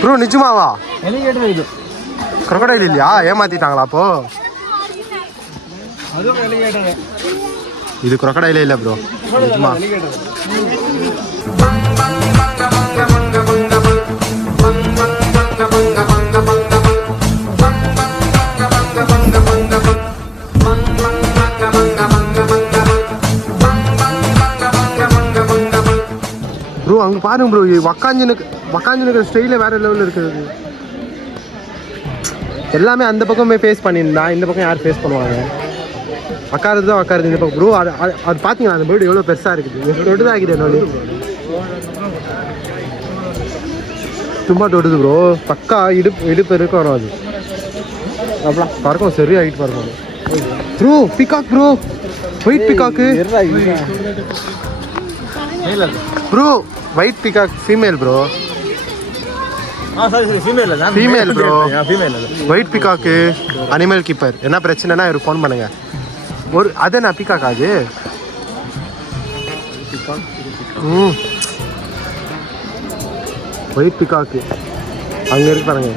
Bro நிஜமாவா? crocodile இல்லையா? ஏமாத்திட்டாங்களா அப்போ? இது crocodile இல்ல ப்ரோ. நிஜமா. ப்ரோ அங்க பாருங்க ப்ரோ, வக்காஞ்சினுக்கு ஸ்டைல வேற லெவல்ல இருக்குது. எல்லாமே அந்த பக்கமே ஃபேஸ் பண்ணியிருந்தா இந்த பக்கம் யார் ஃபேஸ் பண்ணுவாங்க? உக்காருது தான் உக்காருது இந்த பக்கம் ப்ரோ. அது பார்த்தீங்களா அந்த பேர்டு எவ்வளோ பெருசாக இருக்குது? தொட்டுதான் ஆகிது என்னோட சும்மா தொடுது ப்ரோ. பக்கா இடுப்பு இருக்க வரும் அது. அப்படிலாம் பறக்கும், சரி ஆகிட்டு பறக்கும் bro. Peacock bro, white பிகாக்கு bro. White peacock female bro. Female bro, white பிகாக்கு animal keeper. என்ன பிரச்சனைனா இவர் ஃபோன் பண்ணுங்க. அது என்ன பிகாக் அது? ஒயிட் பிகாக்கு அங்கே இருக்கு பாருங்க.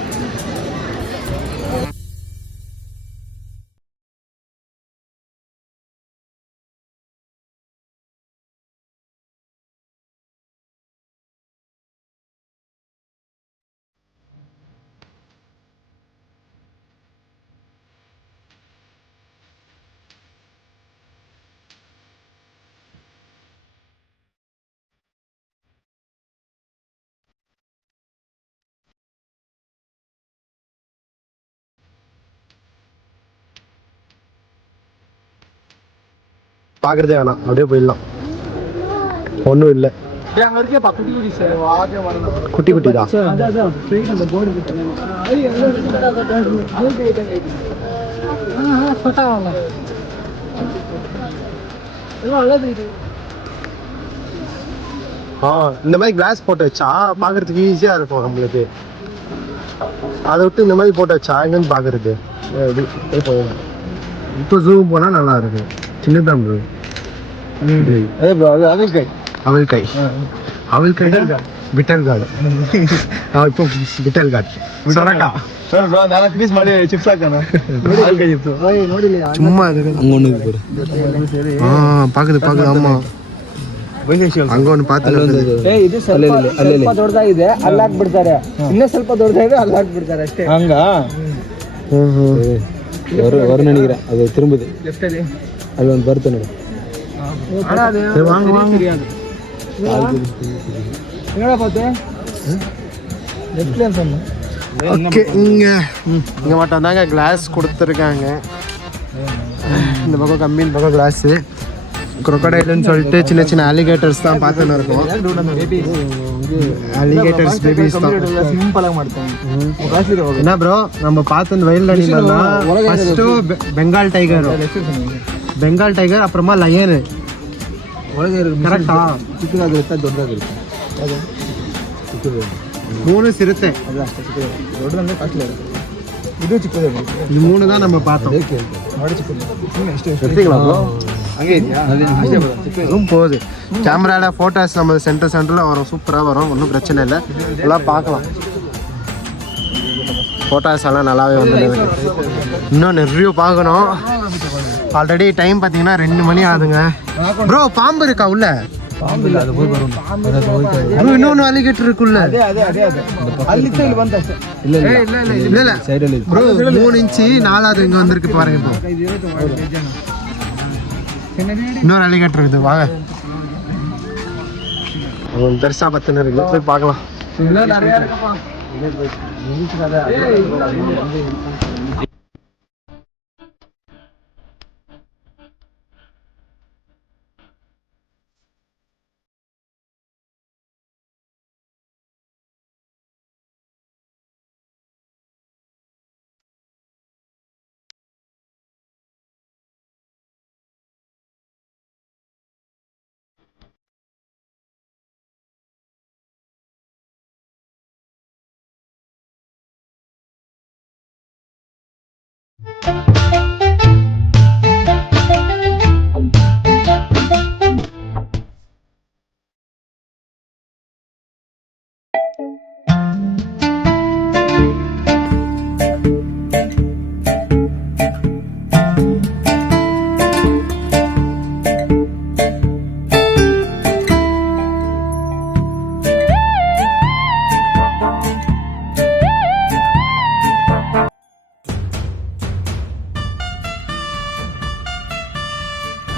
பார்க்குறதே வேணாம், அப்படியே போயிடலாம். ஒன்றும் இல்லை, குட்டி குட்டி தான். இந்த மாதிரி கிளாஸ் போட்டு வச்சா பார்க்கறதுக்கு ஈஸியாக இருக்கும் நம்மளுக்கு. அதை விட்டு இந்த மாதிரி போட்டு வச்சா எங்கேருந்து பார்க்கறது? இப்போ ஜூம் போனால் நல்லா இருக்கு. சின்னதான் ப்ரோ. அதே ப்ரோ, அது அவல்கை பிட்டல் கார்டு. இப்போ பிட்டல் கார்டு சொரக்கா சும்மா பாக்குது. ஆமா ಹಂಗ ಒಂದು ಪಾತ್ರ ಇದು ಸ್ವಲ್ಪ ದೊಡ್ಡದಾಗಿದೆ, ಅಲ್ಲಿ ಹಾಕ್ಬಿಡ್ತಾರೆ. ಇನ್ನೂ ಸ್ವಲ್ಪ ದೊಡ್ಡದಾಗಿದೆ, ಅಲ್ಲಿ ಹಾಕ್ಬಿಡ್ತಾರೆ ಅಷ್ಟೇ. ಹಂಗ ನೆನಗಿರ ಅದು ತಿರುಂಬುದು ಅಲ್ಲಿ ಒಂದು ಬರುತ್ತೆ ನೋಡಿ. ஓகே, இங்கே மட்டும் தாங்க கிளாஸ் கொடுத்துருக்காங்க. இந்த பக்கம் கம்மி, இந்த பக்கம் கிளாஸு. crocodileன்னு சொல்லிட்டு சின்ன சின்ன அலிகேட்டர்ஸ் தான் பார்த்துன்னு இருக்கோம். அலிகேட்டர்ஸ் பேபிஸ் தான். என்ன ப்ரோ நம்ம பார்த்து வைல்ட் அனிமல்னா ஃபர்ஸ்ட் பெங்கால் டைகர் அப்புறமா லயனு. கரெக்டா? மூணு சிறுத்தை, இது மூணு தான் நம்ம பார்த்தோம். போகுது கேமரால போட்டோஸ் நம்ம சென்டர்ல வரும், சூப்பரா வரும், ஒன்றும் பிரச்சனை இல்லை. எல்லாம் பார்க்கலாம். போட்டோஸ் எல்லாம் நல்லாவே வந்து இன்னும் நிறைய பார்க்கணும். ஆல்ரெடி டைம் பார்த்தீங்கன்னா 2 மணி ஆகுதுங்க. ப்ரோ பாம்பு இருக்கா உள்ள? இன்னொன்னு அலிகேட்டர் இருக்குள்ள. இல்ல ப்ரோ 3 இன்ச்சு 4வது இங்க வந்திருக்கு பாருங்க. இப்போ இன்னொரு அலிகேட்டர் இருக்குது, வாங்க. பெருசா 10 இருக்கு, போய் பார்க்கலாம்.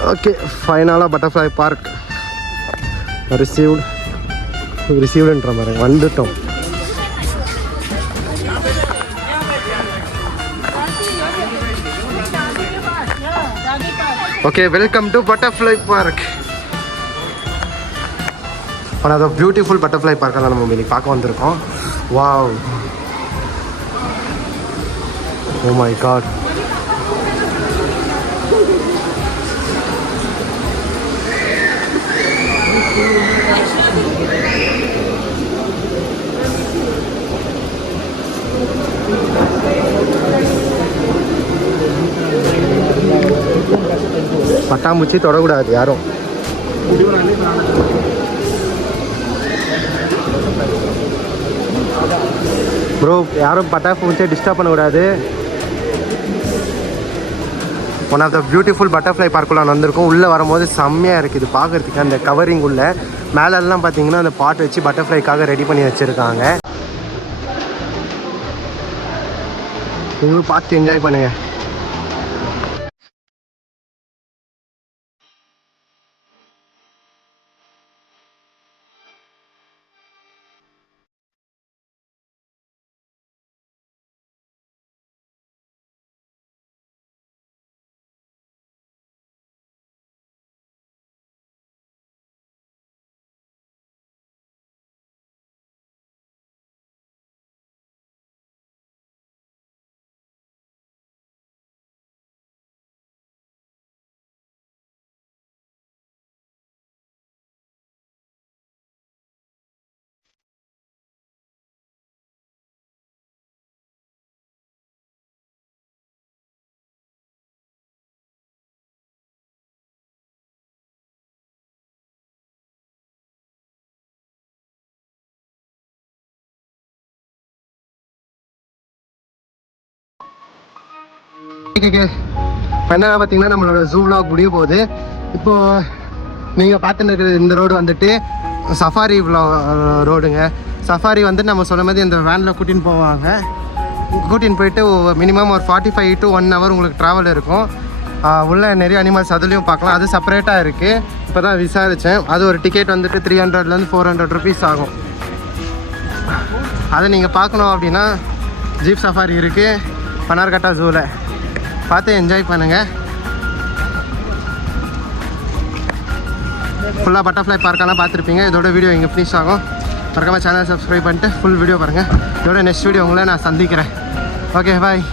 ஓகே, ஃபைனலாக பட்டர்ஃப்ளை பார்க் ரிசீவ்டுன்ற மாதிரி வந்துட்டோம். Okay, welcome to butterfly park. ஆனால் அது பியூட்டிஃபுல் பட்டர்ஃப்ளை பார்க்கை தான் நம்ம இன்னைக்கு பார்க்க வந்திருக்கோம். Wow, oh my god. பட்டாம்பூச்சி தொடக்கூடாது யாரும். ப்ரோ, யாரும் பட்டாம்பூச்சியை டிஸ்டர்ப் பண்ணக்கூடாது. One of the beautiful butterfly பார்க்குள்ள வந்திருக்கும். உள்ளே வரும்போது செம்மையாக இருக்குது இது பார்க்குறதுக்கு. அந்த கவரிங் உள்ள மேலெல்லாம் பார்த்தீங்கன்னா அந்த பாட் வச்சு பட்டர்ஃப்ளைக்காக ரெடி பண்ணி வச்சுருக்காங்க. நீங்களும் பார்த்து என்ஜாய் பண்ணுங்கள். ஃபைனலாக பார்த்தீங்கன்னா நம்மளோட ஜூ விலாக் முடிய போகுது. இப்போது நீங்கள் பார்த்துட்டு இருக்கிற இந்த ரோடு வந்துட்டு சஃபாரி ரோடுங்க. சஃபாரி வந்து நம்ம சொன்ன மாதிரி இந்த வேனில் கூட்டின்னு போவாங்க. கூட்டின்னு போயிட்டு மினிமம் ஒரு 45 to 1 hour உங்களுக்கு ட்ராவல் இருக்கும். உள்ள நிறைய அனிமல்ஸ் அதுலேயும் பார்க்கலாம். அது செப்பரேட்டாக இருக்குது. இப்போ தான் விசாரித்தேன். அது ஒரு டிக்கெட் வந்துட்டு 300 to 400 rupees ஆகும். அதை நீங்கள் பார்க்கணும் அப்படின்னா ஜீப் சஃபாரி இருக்குது பனார்கட்டா ஜூவில். பார்த்து என்ஜாய் பண்ணுங்கள். ஃபுல்லாக பட்டர்ஃப்ளை பார்க்கெல்லாம் பார்த்துருப்பீங்க. இதோட வீடியோ இங்கே ஃபினிஷ் ஆகும். மறக்காம சேனல் சப்ஸ்கிரைப் பண்ணிட்டு ஃபுல் வீடியோ பாருங்கள். இதோட நெக்ஸ்ட் வீடியோ உங்களை நான் சந்திக்கிறேன். ஓகே, பாய்.